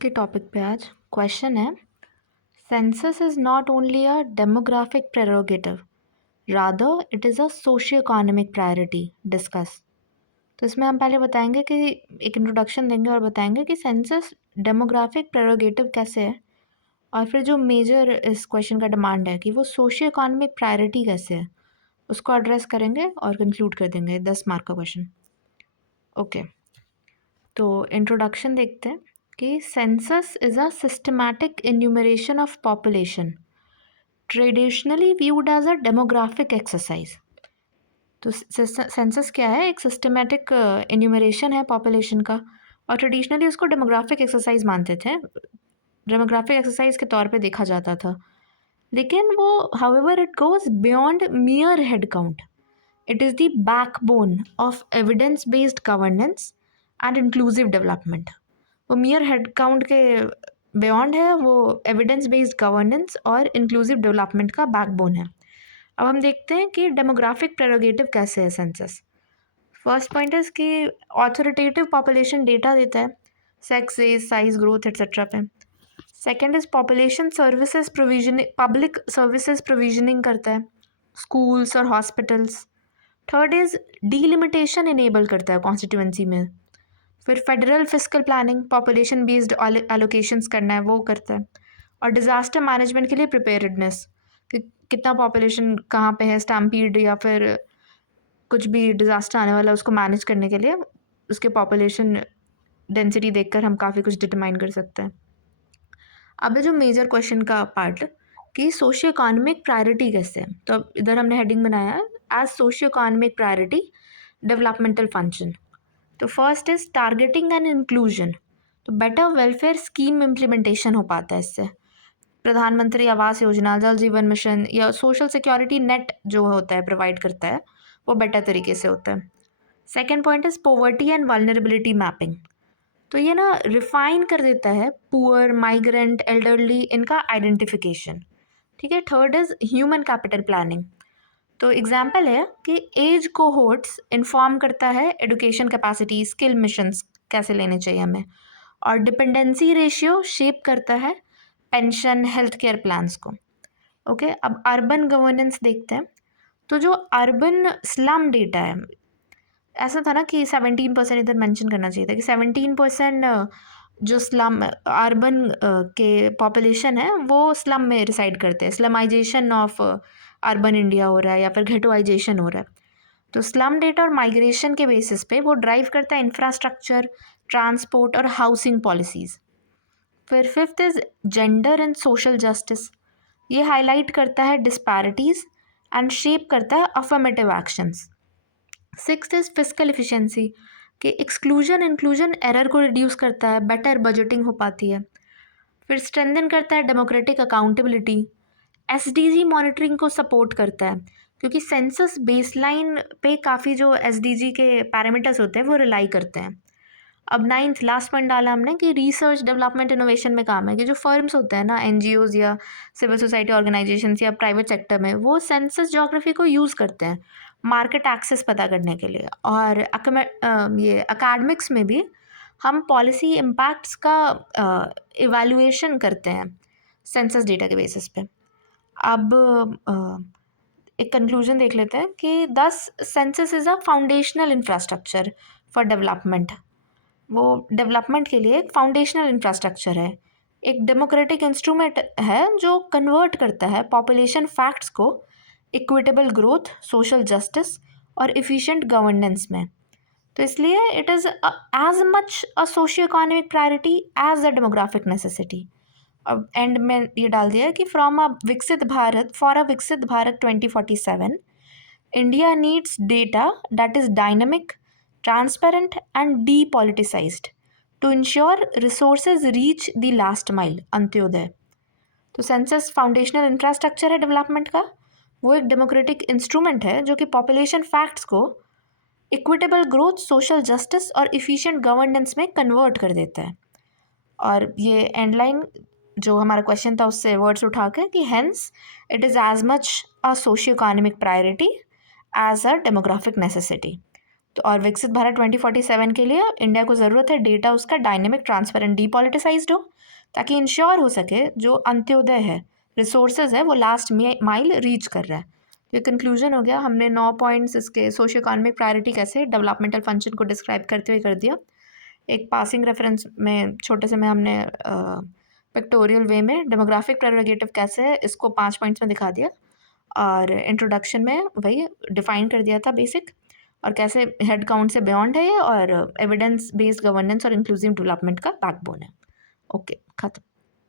के टॉपिक पे आज क्वेश्चन है, census is not only a demographic prerogative, rather it is a socio economic priority, discuss. तो इसमें हम पहले बताएंगे कि एक इंट्रोडक्शन देंगे और बताएंगे कि सेंसस डेमोग्राफिक प्रेरोगेटिव कैसे है, और फिर जो मेजर इस क्वेश्चन का डिमांड है कि वो सोशियो इकोनॉमिक प्रायोरिटी कैसे है, उसको एड्रेस करेंगे और कंक्लूड कर देंगे 10 मार्क का क्वेश्चन। ओके, तो इंट्रोडक्शन देखते हैं कि census is a systematic enumeration of population traditionally viewed as a demographic exercise. तो सेंसस क्या है? एक सिस्टमैटिक इन्यूमरेशन है पॉपुलेशन का, और ट्रेडिशनली उसको डेमोग्राफिक एक्सरसाइज मानते थे, डेमोग्राफिक एक्सरसाइज के तौर पे देखा जाता था। लेकिन वो however it goes beyond मियर head count, it is the backbone of evidence based governance and inclusive development. वो मियर हेड काउंट के बियॉन्ड है, वो एविडेंस बेस्ड गवर्नेंस और इंक्लूसिव डेवलपमेंट का बैकबोन है। अब हम देखते हैं कि डेमोग्राफिक प्रेरोगेटिव कैसे है सेंसस। फर्स्ट पॉइंट है कि ऑथोरिटेटिव पॉपुलेशन डेटा देता है, sex, age, size, growth etcetera पे। Second is population services provisioning, public services provisioning करता है, स्कूल्स और hospitals. Third is delimitation enable करता है कॉन्स्टिट्यूएंसी में। फिर federal fiscal planning, population based allocations करना है, वो करता है। और डिज़ास्टर मैनेजमेंट के लिए प्रिपेयर्डनेस, कि कितना पॉपुलेशन कहाँ पे है, स्टैम्पीड या फिर कुछ भी डिज़ास्टर आने वाला है, उसको मैनेज करने के लिए उसके पॉपुलेशन डेंसिटी देखकर हम काफ़ी कुछ डिटरमाइन कर सकते हैं। अब है जो मेजर क्वेश्चन का पार्ट कि सोशियो इकोनॉमिक प्रायोरिटी कैसे है। तो अब इधर हमने हेडिंग बनाया है as socio economic priority developmental function. तो first is targeting and inclusion. तो बेटर वेलफेयर स्कीम इम्प्लीमेंटेशन हो पाता है इससे। प्रधानमंत्री आवास योजना, जल जीवन मिशन या सोशल सिक्योरिटी नेट जो होता है प्रोवाइड करता है, वो बेटर तरीके से होता है। Second point is poverty and vulnerability mapping. तो ये ना रिफाइन कर देता है पुअर, माइग्रेंट, एल्डरली, इनका आइडेंटिफिकेशन। ठीक है। Third is human capital planning. तो एग्जाम्पल है कि एज कोहोर्ट्स इन्फॉर्म करता है एडुकेशन कैपेसिटी, स्किल मिशंस कैसे लेने चाहिए हमें। और डिपेंडेंसी रेशियो शेप करता है पेंशन, हेल्थ केयर प्लान्स को। ओके, अब अर्बन गवर्नेंस देखते हैं। तो जो अर्बन स्लम डेटा है, ऐसा था ना कि 17% इधर मेंशन करना चाहिए था कि 17% जो स्लम अर्बन के पॉपुलेशन है वो स्लम में रिसाइड करते हैं। स्लमाइजेशन ऑफ अर्बन इंडिया हो रहा है या फिर घेटोइजेशन हो रहा है। तो स्लम डेटा और माइग्रेशन के बेसिस पे वो ड्राइव करता है इंफ्रास्ट्रक्चर, ट्रांसपोर्ट और हाउसिंग पॉलिसीज़। फिर fifth is gender and social justice. ये हाईलाइट करता है डिस्पैरिटीज़ एंड शेप करता है affirmative actions. Sixth is fiscal efficiency, कि एक्सक्लूजन इंक्लूजन एरर को रिड्यूस करता है, बेटर बजटिंग हो पाती है। फिर स्ट्रेंथन करता है डेमोक्रेटिक अकाउंटेबिलिटी। एसडीजी मॉनिटरिंग को सपोर्ट करता है, क्योंकि सेंसस बेसलाइन पे काफ़ी जो एसडीजी के पैरामीटर्स होते हैं वो रिलाई करते हैं। अब नाइन्थ लास्ट पॉइंट डाला हमने कि रिसर्च डेवलपमेंट इनोवेशन में काम है, कि जो फर्म्स होते हैं ना, एनजीओज या सिविल सोसाइटी ऑर्गेनाइजेशंस या प्राइवेट सेक्टर में, वो सेंसस ज्योग्राफी को यूज़ करते हैं मार्केट एक्सेस पता करने के लिए। और ये अकेडमिक्स में भी हम पॉलिसी इम्पैक्ट्स का इवैल्यूएशन करते हैं सेंसस डेटा के बेसिस पे। अब एक कंक्लूजन देख लेते हैं कि दस census is a foundational infrastructure for development. वो डेवलपमेंट के लिए एक फाउंडेशनल इंफ्रास्ट्रक्चर है, एक डेमोक्रेटिक इंस्ट्रूमेंट है जो कन्वर्ट करता है पॉपुलेशन फैक्ट्स को इक्विटेबल ग्रोथ, सोशल जस्टिस और इफ़िशिएंट गवर्नेंस में। तो इसलिए it is as much a socio economic priority as a demographic necessity. अब एंड में ये डाल दिया कि फ्रॉम अ विकसित भारत, फॉर अ विकसित Bharat 2047, India needs data that is dynamic, transparent, and depoliticized to ensure resources reach the last mile, Antyodaya. तो census foundational infrastructure है डेवलपमेंट का, वो एक डेमोक्रेटिक इंस्ट्रूमेंट है जो कि पॉपुलेशन फैक्ट्स को इक्विटेबल ग्रोथ, सोशल जस्टिस और इफ़िशिएंट गवर्नेंस में कन्वर्ट कर देता है। और ये एंड लाइन जो हमारा क्वेश्चन था उससे वर्ड्स उठा के कि hence it is as much a socio economic priority as a demographic necessity. तो और विकसित भारत 2047 के लिए इंडिया को ज़रूरत है डेटा उसका डायनेमिक, ट्रांसपेरेंट, डीपॉलिटिसाइज्ड हो, ताकि इंश्योर हो सके जो अंत्योदय है, रिसोर्सेज है, वो लास्ट माइल रीच कर रहा है। ये कंक्लूजन हो गया। हमने 9 पॉइंट्स इसके सोशियो इकोनॉमिक प्रायोरिटी कैसे डेवलपमेंटल फंक्शन को डिस्क्राइब करते हुए कर दिया। एक पासिंग रेफरेंस में छोटे से में हमने पिक्टोरियल वे में डेमोग्राफिक प्रेरोगेटिव कैसे है इसको 5 पॉइंट्स में दिखा दिया, और इंट्रोडक्शन में वही डिफाइन कर दिया था बेसिक, और कैसे हेड काउंट से बियॉन्ड है ये, और एविडेंस बेस्ड गवर्नेंस और इंक्लूसिव डेवलपमेंट का बैकबोन है। ओके, खत्म।